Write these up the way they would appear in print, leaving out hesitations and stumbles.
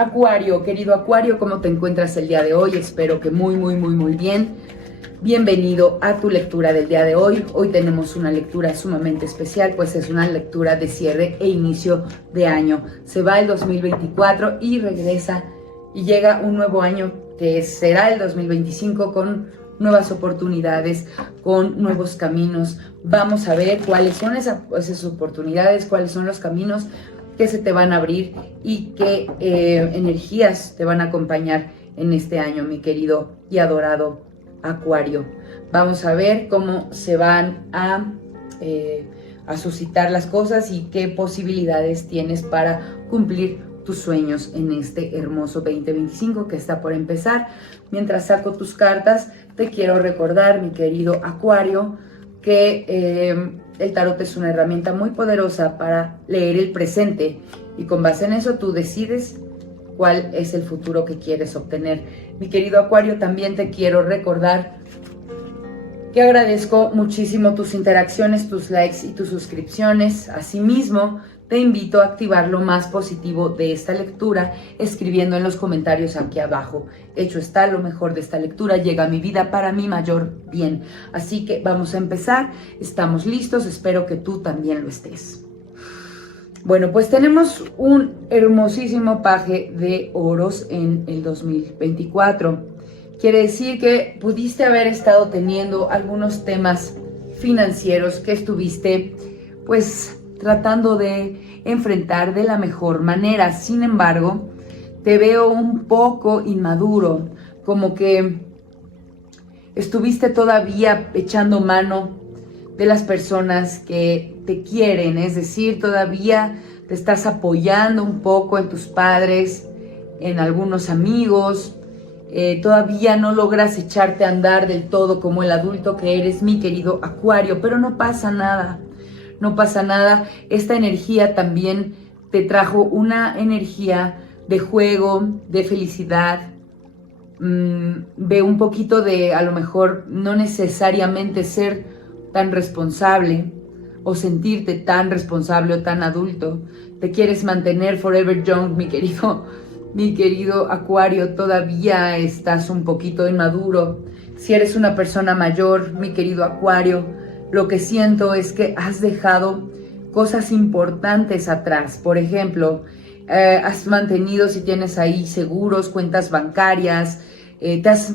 Acuario, querido Acuario, ¿cómo te encuentras el día de hoy? Espero que muy bien. Bienvenido a tu lectura del día de hoy. Hoy tenemos una lectura sumamente especial, pues es una lectura de cierre e inicio de año. Se va el 2024 y regresa y llega un nuevo año que será el 2025 con nuevas oportunidades, con nuevos caminos. Vamos a ver cuáles son esas oportunidades, cuáles son los caminos que se te van a abrir y qué energías te van a acompañar en este año, mi querido y adorado Acuario. Vamos a ver cómo se van a suscitar las cosas y qué posibilidades tienes para cumplir tus sueños en este hermoso 2025 que está por empezar. Mientras saco tus cartas, te quiero recordar, mi querido Acuario, que el tarot es una herramienta muy poderosa para leer el presente y con base en eso tú decides cuál es el futuro que quieres obtener. Mi querido Acuario, también te quiero recordar que agradezco muchísimo tus interacciones, tus likes y tus suscripciones. Asimismo, te invito a activar lo más positivo de esta lectura escribiendo en los comentarios aquí abajo. Hecho está, lo mejor de esta lectura llega a mi vida para mi mayor bien. Así que vamos a empezar. Estamos listos, espero que tú también lo estés. Bueno, pues tenemos un hermosísimo paje de oros en el 2024. Quiere decir que pudiste haber estado teniendo algunos temas financieros que estuviste, pues, tratando de enfrentar de la mejor manera. Sin embargo, te veo un poco inmaduro, como que estuviste todavía echando mano de las personas que te quieren, es decir, todavía te estás apoyando un poco en tus padres, en algunos amigos, todavía no logras echarte a andar del todo como el adulto que eres, mi querido Acuario, pero no pasa nada. No pasa nada, esta energía también te trajo una energía de juego, de felicidad, de un poquito de, a lo mejor, no necesariamente ser tan responsable o sentirte tan responsable o tan adulto. Te quieres mantener forever young, mi querido Acuario, todavía estás un poquito inmaduro. Si eres una persona mayor, mi querido Acuario, lo que siento es que has dejado cosas importantes atrás. Por ejemplo, has mantenido, si tienes ahí seguros, cuentas bancarias, te has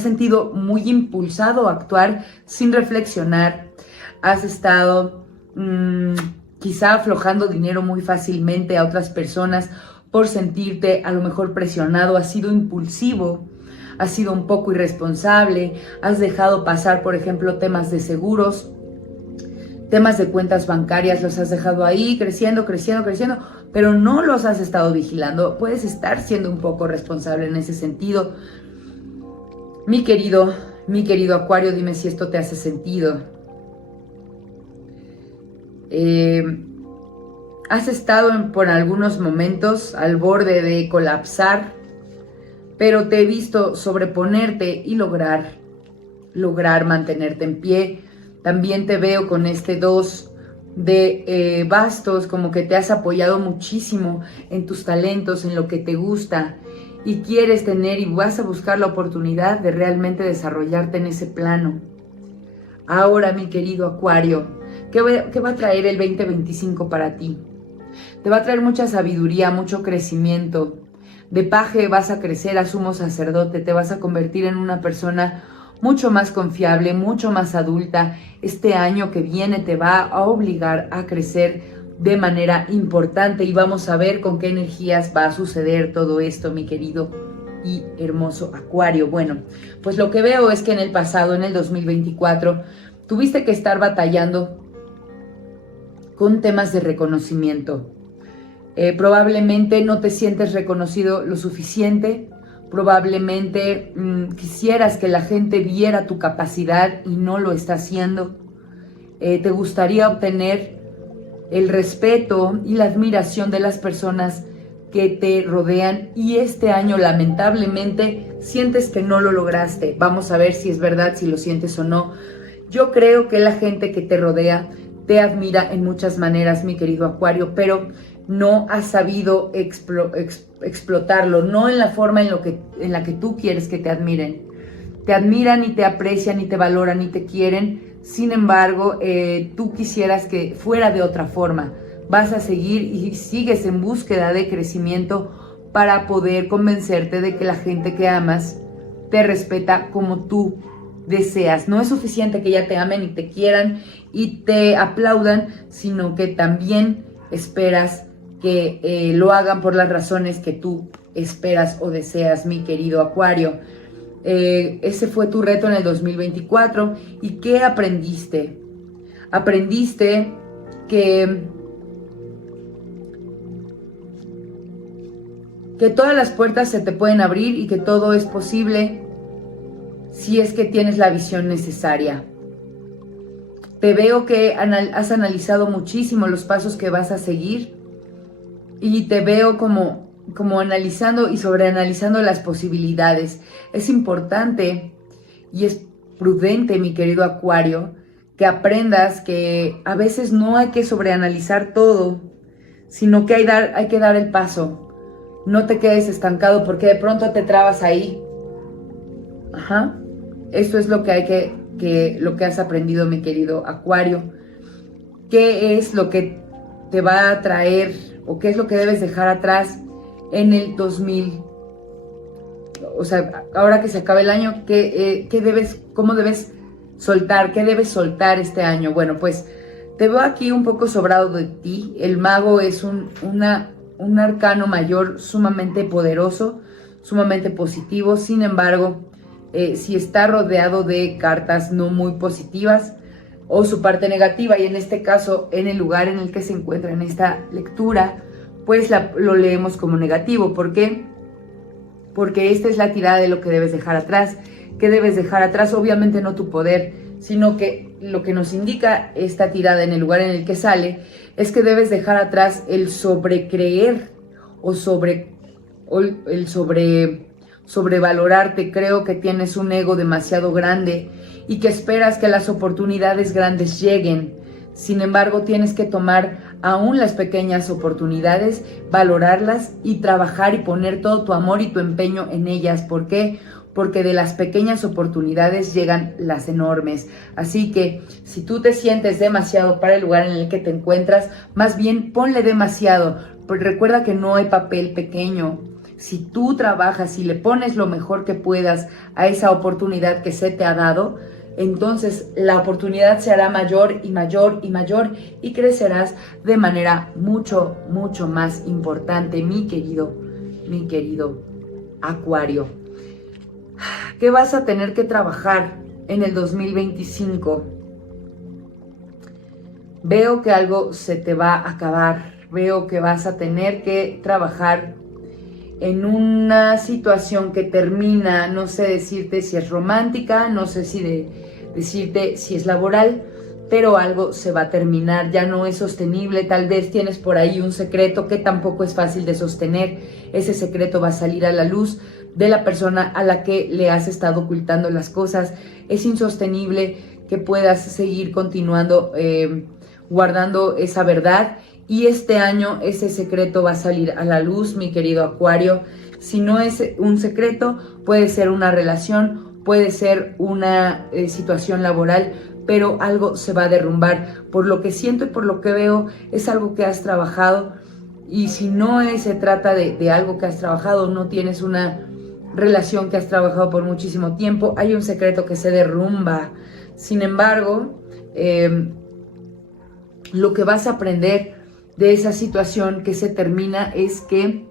sentido muy impulsado a actuar sin reflexionar. Has estado quizá aflojando dinero muy fácilmente a otras personas por sentirte a lo mejor presionado. Has sido impulsivo. Has sido un poco irresponsable, has dejado pasar, por ejemplo, temas de seguros, temas de cuentas bancarias, los has dejado ahí creciendo, pero no los has estado vigilando. Puedes estar siendo un poco responsable en ese sentido. Mi querido Acuario, dime si esto te hace sentido. Has estado por algunos momentos al borde de colapsar, pero te he visto sobreponerte y lograr mantenerte en pie. También te veo con este 2 de bastos, como que te has apoyado muchísimo en tus talentos, en lo que te gusta y quieres tener y vas a buscar la oportunidad de realmente desarrollarte en ese plano. Ahora, mi querido Acuario, ¿qué va a traer el 2025 para ti? Te va a traer mucha sabiduría, mucho crecimiento. De paje vas a crecer a sumo sacerdote, te vas a convertir en una persona mucho más confiable, mucho más adulta. Este año que viene te va a obligar a crecer de manera importante y vamos a ver con qué energías va a suceder todo esto, mi querido y hermoso Acuario. Bueno, pues lo que veo es que en el pasado, en el 2024, tuviste que estar batallando con temas de reconocimiento. Probablemente no te sientes reconocido lo suficiente, probablemente quisieras que la gente viera tu capacidad y no lo está haciendo. Te gustaría obtener el respeto y la admiración de las personas que te rodean y este año lamentablemente sientes que no lo lograste. Vamos a ver si es verdad, si lo sientes o no. Yo creo que la gente que te rodea te admira en muchas maneras, mi querido Acuario, pero no has sabido explotarlo, no en la forma en la que tú quieres que te admiren. Te admiran y te aprecian y te valoran y te quieren, sin embargo, tú quisieras que fuera de otra forma. Vas a seguir y sigues en búsqueda de crecimiento para poder convencerte de que la gente que amas te respeta como tú deseas. No es suficiente que ya te amen y te quieran y te aplaudan, sino que también esperas que lo hagan por las razones que tú esperas o deseas, mi querido Acuario. Ese fue tu reto en el 2024. ¿Y qué aprendiste? Aprendiste que todas las puertas se te pueden abrir y que todo es posible si es que tienes la visión necesaria. Te veo que has analizado muchísimo los pasos que vas a seguir y te veo como analizando y sobreanalizando las posibilidades. Es importante y es prudente, mi querido Acuario, que aprendas que a veces no hay que sobreanalizar todo, sino que hay que dar el paso. No te quedes estancado porque de pronto te trabas ahí. Ajá. Esto es lo que lo que has aprendido, mi querido Acuario. ¿Qué es lo que te va a traer o qué es lo que debes dejar atrás en el 2000? O sea, ahora que se acaba el año, cómo debes soltar? ¿Qué debes soltar este año? Bueno, pues te veo aquí un poco sobrado de ti. El mago es un arcano mayor sumamente poderoso, sumamente positivo. Sin embargo, si está rodeado de cartas no muy positivas o su parte negativa, y en este caso, en el lugar en el que se encuentra en esta lectura, pues lo leemos como negativo. ¿Por qué? Porque esta es la tirada de lo que debes dejar atrás. ¿Qué debes dejar atrás? Obviamente no tu poder, sino que lo que nos indica esta tirada en el lugar en el que sale es que debes dejar atrás el sobrecreer o el sobrevalorarte. Creo que tienes un ego demasiado grande y que esperas que las oportunidades grandes lleguen. Sin embargo, tienes que tomar aún las pequeñas oportunidades, valorarlas y trabajar y poner todo tu amor y tu empeño en ellas. ¿Por qué? Porque de las pequeñas oportunidades llegan las enormes. Así que si tú te sientes demasiado para el lugar en el que te encuentras, más bien ponle demasiado. Pues recuerda que no hay papel pequeño. Si tú trabajas y le pones lo mejor que puedas a esa oportunidad que se te ha dado, entonces la oportunidad se hará mayor y mayor y mayor y crecerás de manera mucho, mucho más importante, mi querido Acuario. ¿Qué vas a tener que trabajar en el 2025? Veo que algo se te va a acabar. Veo que vas a tener que trabajar en una situación que termina, no sé decirte si es romántica, no sé decirte si es laboral, pero algo se va a terminar, ya no es sostenible. Tal vez tienes por ahí un secreto que tampoco es fácil de sostener. Ese secreto va a salir a la luz de la persona a la que le has estado ocultando las cosas. Es insostenible que puedas seguir continuando guardando esa verdad. Y este año ese secreto va a salir a la luz, mi querido Acuario. Si no es un secreto, puede ser una relación, puede ser una situación laboral, pero algo se va a derrumbar. Por lo que siento y por lo que veo, es algo que has trabajado. Y si no se trata de algo que has trabajado, no tienes una relación que has trabajado por muchísimo tiempo, hay un secreto que se derrumba. Sin embargo, lo que vas a aprender de esa situación que se termina es que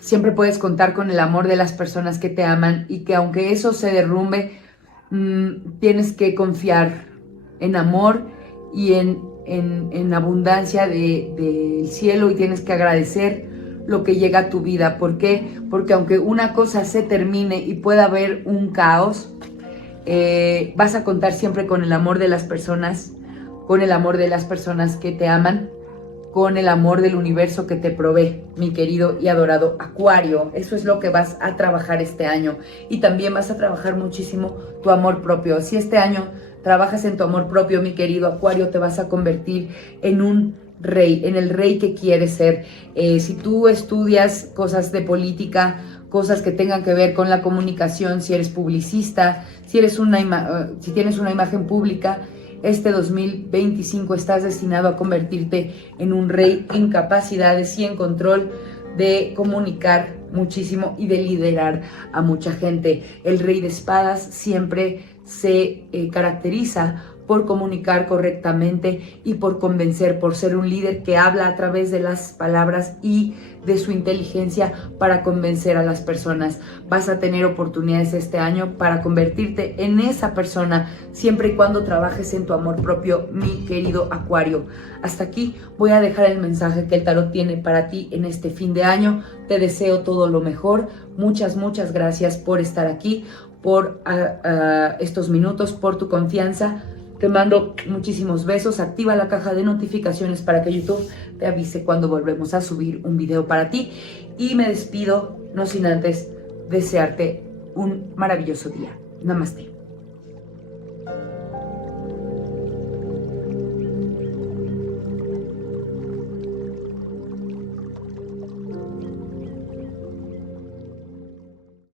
siempre puedes contar con el amor de las personas que te aman y que aunque eso se derrumbe, tienes que confiar en amor y en abundancia del cielo, y tienes que agradecer lo que llega a tu vida. ¿Por qué? Porque aunque una cosa se termine y pueda haber un caos, vas a contar siempre con el amor de las personas, con el amor de las personas que te aman, con el amor del universo que te provee, mi querido y adorado Acuario. Eso es lo que vas a trabajar este año. Y también vas a trabajar muchísimo tu amor propio. Si este año trabajas en tu amor propio, mi querido Acuario, te vas a convertir en un rey, en el rey que quieres ser. Si tú estudias cosas de política, cosas que tengan que ver con la comunicación, si eres publicista, si tienes una imagen pública, este 2025 estás destinado a convertirte en un rey en capacidades y en control de comunicar muchísimo y de liderar a mucha gente. El rey de espadas siempre se caracteriza por comunicar correctamente y por convencer, por ser un líder que habla a través de las palabras y de su inteligencia para convencer a las personas. Vas a tener oportunidades este año para convertirte en esa persona, siempre y cuando trabajes en tu amor propio, mi querido Acuario. Hasta aquí voy a dejar el mensaje que el tarot tiene para ti en este fin de año. Te deseo todo lo mejor. Muchas gracias por estar aquí, por estos minutos, por tu confianza. Te mando muchísimos besos. Activa la caja de notificaciones para que YouTube te avise cuando volvemos a subir un video para ti. Y me despido, no sin antes desearte un maravilloso día. Namaste.